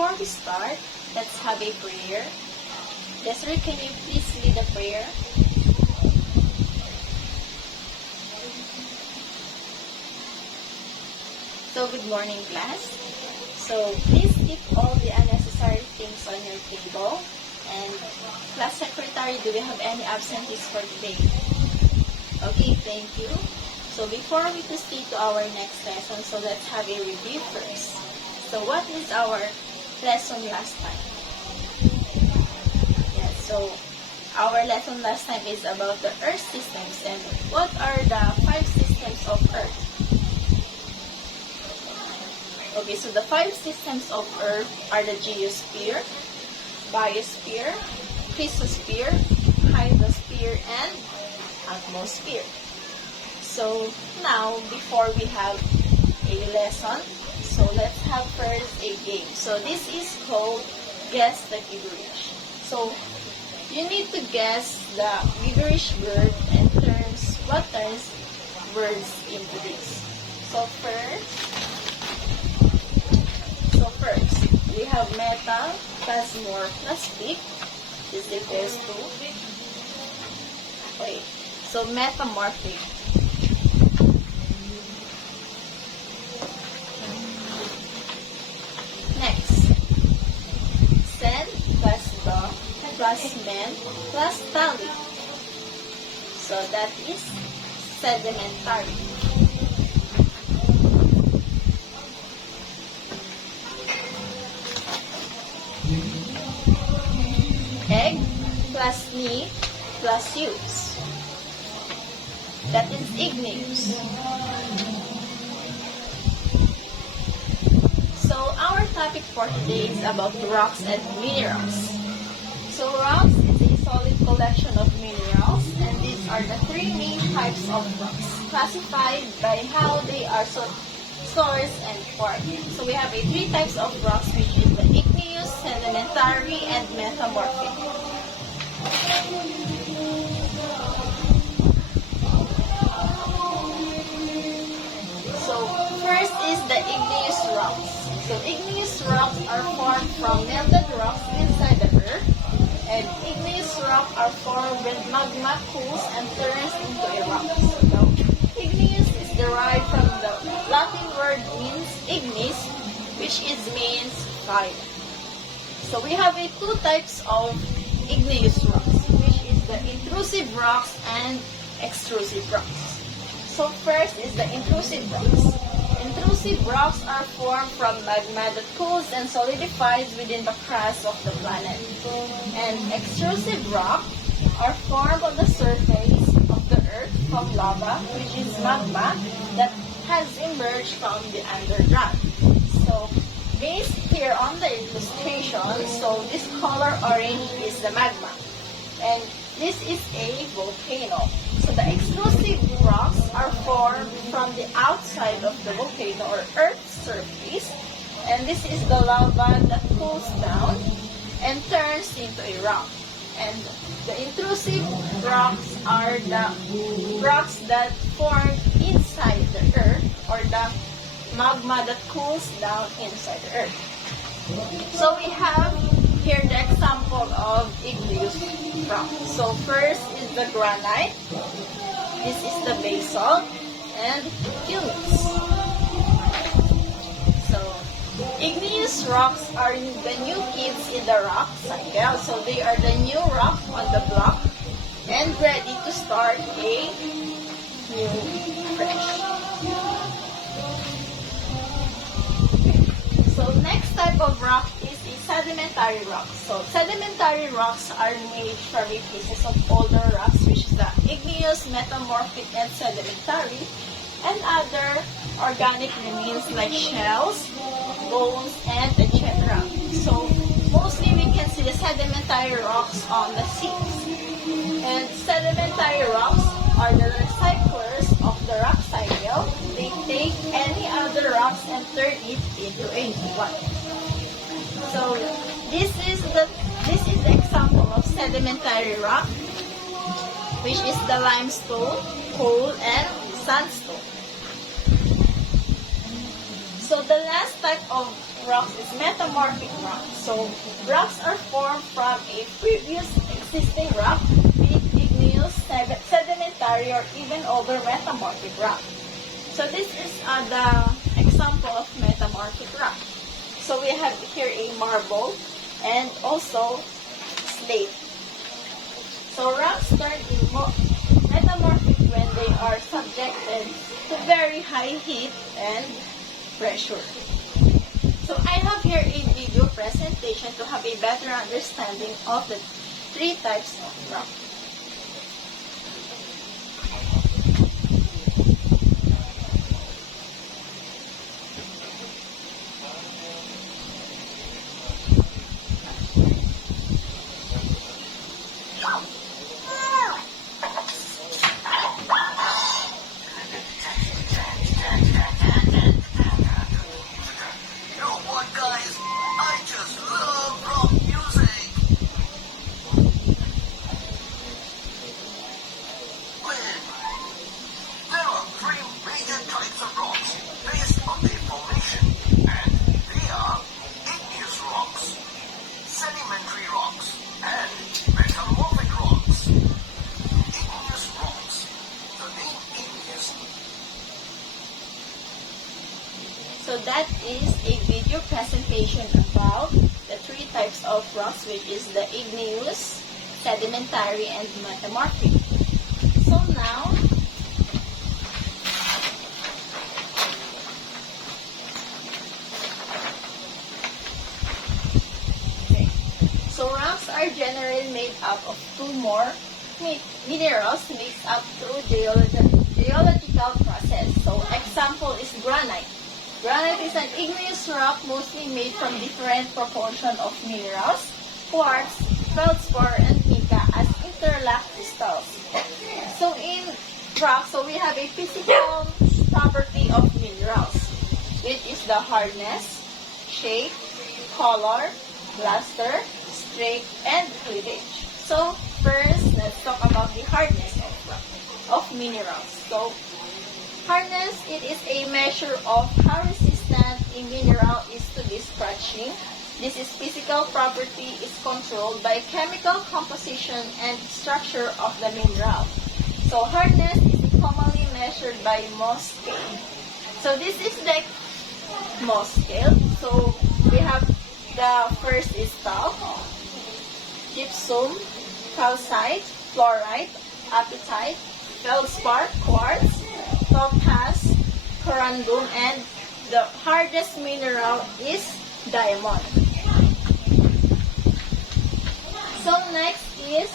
before we start, let's have a prayer. Desiree, can you please lead the prayer? So, good morning, class. So, please keep all the unnecessary things on your table. And, class secretary, do we have any absentees for today? Okay, thank you. So, before we proceed to our next lesson, so let's have a review first. So, what is our lesson last time? Yeah, so, our lesson last time is about the Earth systems and what are the 5 systems of Earth. Okay, so the 5 systems of Earth are the geosphere, biosphere, chrysosphere, hydrosphere, and atmosphere. So now, before we have a lesson, so let's have first a game. So this is called Guess the Gibberish. So you need to guess the gibberish word and what turns words into this. So first, we have metal plus more plastic. This equals to, okay, so metamorphic. Next, sand plus the plus men plus tally. So that is sedimentary. Egg plus me plus use. That is igneous. So our topic for today is about rocks and minerals. So rocks is a solid collection of minerals, and these are the 3 main types of rocks, classified by how they are sourced and formed. So we have 3 types of rocks, which is the igneous, sedimentary, and metamorphic. So first is the igneous rocks. So igneous rocks are formed from melted rocks inside the earth, and igneous rocks are formed when magma cools and turns into a rock. So igneous is derived from the Latin word means ignis, which means fire. So we have 2 types of igneous rocks, which is the intrusive rocks and extrusive rocks. So first is the intrusive rocks. Intrusive rocks are formed from magma that cools and solidifies within the crust of the planet. And extrusive rocks are formed on the surface of the earth from lava, which is magma that has emerged from the underground. So based here on the illustration, so this color orange is the magma, and this is a volcano. So the extrusive rocks are formed from the outside of the volcano or Earth's surface, and this is the lava that cools down and turns into a rock. And the intrusive rocks are the rocks that form inside the Earth, or the magma that cools down inside the Earth. So we have here the example of igneous rock. So first is the granite, this is the basalt, and pumice. So igneous rocks are the new kids in the rock cycle. So they are the new rock on the block and ready to start a new fresh. So next type of rock is a sedimentary rock. So sedimentary rocks are made from pieces of older rocks, which is the igneous, metamorphic, and sedimentary, and other organic remains like shells, bones, and etc. So mostly we can see the sedimentary rocks on the seas. And sedimentary rocks are the recyclers of the rock cycle. They take any other rocks and turn it into a new one. So this is the example of sedimentary rock, which is the limestone, coal, and sandstone. So the last type of rocks is metamorphic rocks. So rocks are formed from a previous existing rock, be it igneous, sedimentary, or even older metamorphic rock. So this is the example of metamorphic rock. So we have here a marble and also slate. So rocks turn metamorphic when they are subjected to very high heat and pressure. So I have here a video presentation to have a better understanding of the three types of rock. So that is a video presentation about the three types of rocks, which is the igneous, sedimentary, and metamorphic. So now, so rocks are generally made up of two more minerals mixed up through geological process. So example is granite. Granite is an igneous rock mostly made from different proportion of minerals, quartz, feldspar, and mica as interlocked crystals. So in rock, we have a physical property of minerals, which is the hardness, shape, color, luster, strength, and cleavage. So first, let's talk about the hardness of minerals. So hardness, it is a measure of how resistant a mineral is to the scratching. This is physical property is controlled by chemical composition and structure of the mineral. So hardness is commonly measured by Mohs scale. So this is the Mohs scale. So we have the first is talc, gypsum, calcite, fluorite, apatite, feldspar, quartz, topaz, corundum, and the hardest mineral is diamond. So next is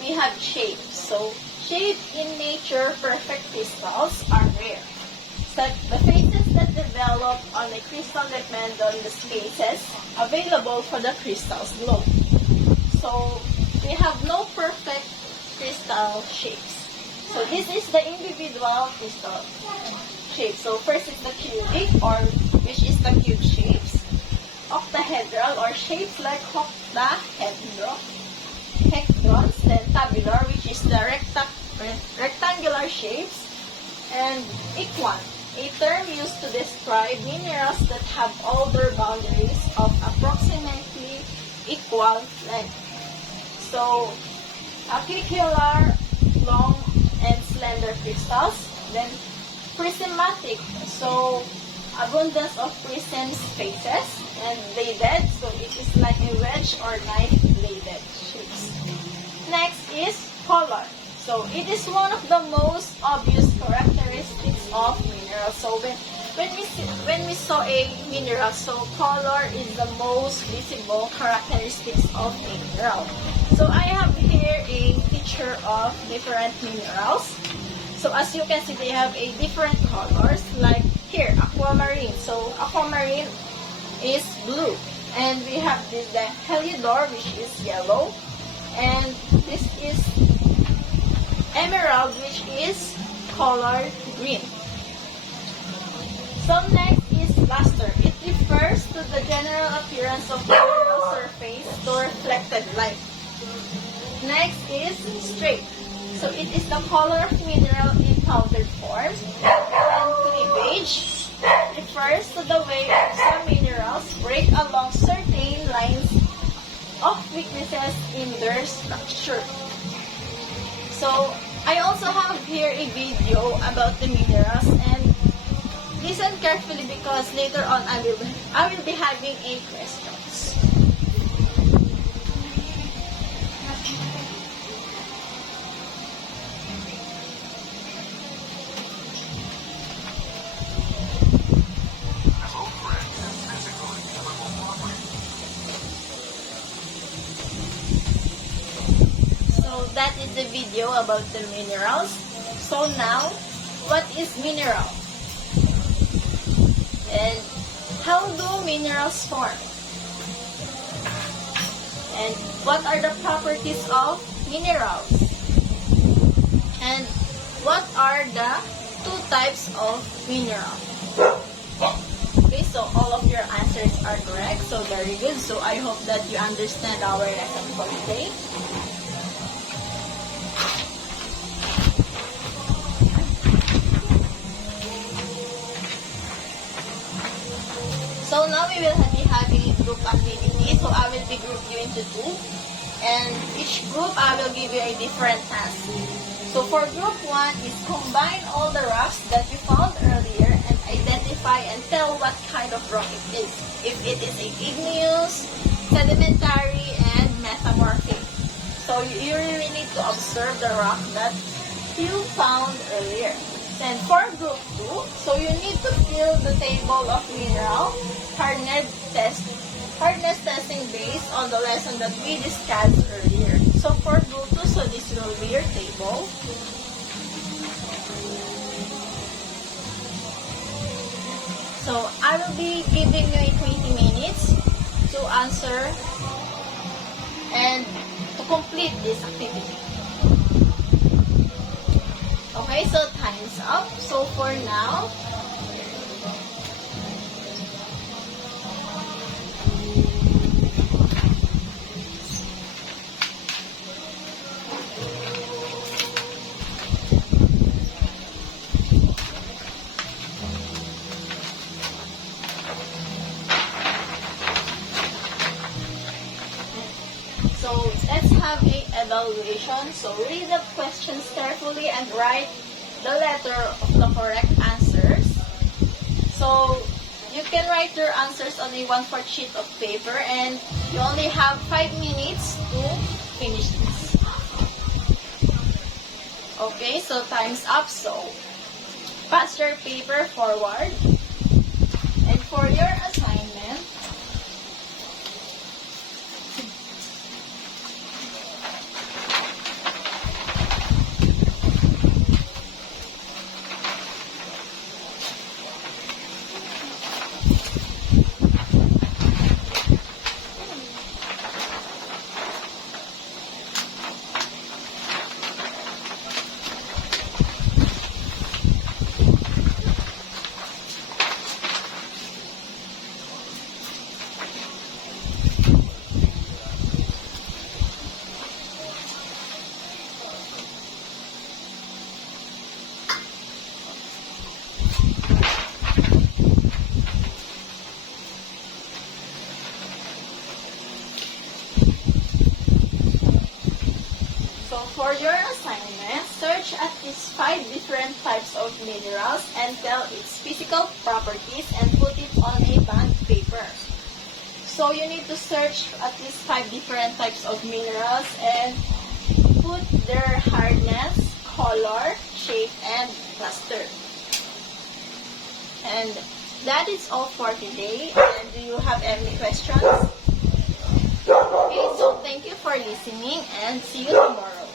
we have shape. So shape in nature, perfect crystals are rare. But the phases that develop on the crystal depend on the spaces available for the crystals below. So we have no perfect crystal shapes. So this is the individual crystal shape. So first is the cubic, or which is the cube shapes. Octahedral, or shapes like hectons, then tabular, which is the rectangular shapes, and equant, a term used to describe minerals that have all their boundaries of approximately equal length. So apicular, long and slender crystals, then prismatic, so abundance of prism spaces, and bladed, so it is like a wedge or knife bladed shapes. Next is color. So it is one of the most obvious characteristics of minerals. So when we saw a mineral, so color is the most visible characteristics of a mineral. So I have here a picture of different minerals. So as you can see, they have a different colors. Like here, aquamarine. So aquamarine is blue, and we have the heliodor, which is yellow, and this is emerald, which is color green. So next is luster. It refers to the general appearance of mineral surface to reflected light. Next is straight. So it is the color of mineral in powdered form. And cleavage refers to the way some minerals break along certain lines of weaknesses in their structure. So I also have here a video about the minerals, and listen carefully because later on I will be having a questions. So that is the video about the minerals. So now, what is mineral? And how do minerals form? And what are the properties of minerals? And what are the two types of mineral? Okay, so all of your answers are correct. So very good. So I hope that you understand our lesson for today. So now we will be having a group activity. So I will be group you into two. And each group I will give you a different task. So for group 1 is combine all the rocks that you found earlier and identify and tell what kind of rock it is. If it is a igneous, sedimentary, and metamorphic. So you really need to observe the rock that you found earlier. And for group 2, so you need to fill the table of mineral hardness testing based on the lesson that we discussed earlier. So for group 2, so this will be your table. So I will be giving you 20 minutes to answer and to complete this activity. Okay, so time's up. So for now, so let's have a evaluation. So read the questions carefully and write the letter of the correct answers. So you can write your answers on a 1/4 sheet of paper, and you only have 5 minutes to finish this. Okay, so time's up. So pass your paper forward. And for your assignment, for your assignment, search at least 5 different types of minerals and tell its physical properties and put it on a bond paper. So you need to search at least 5 different types of minerals and put their hardness, color, shape, and luster. And that is all for today. And do you have any questions? Okay, so thank you for listening and see you tomorrow.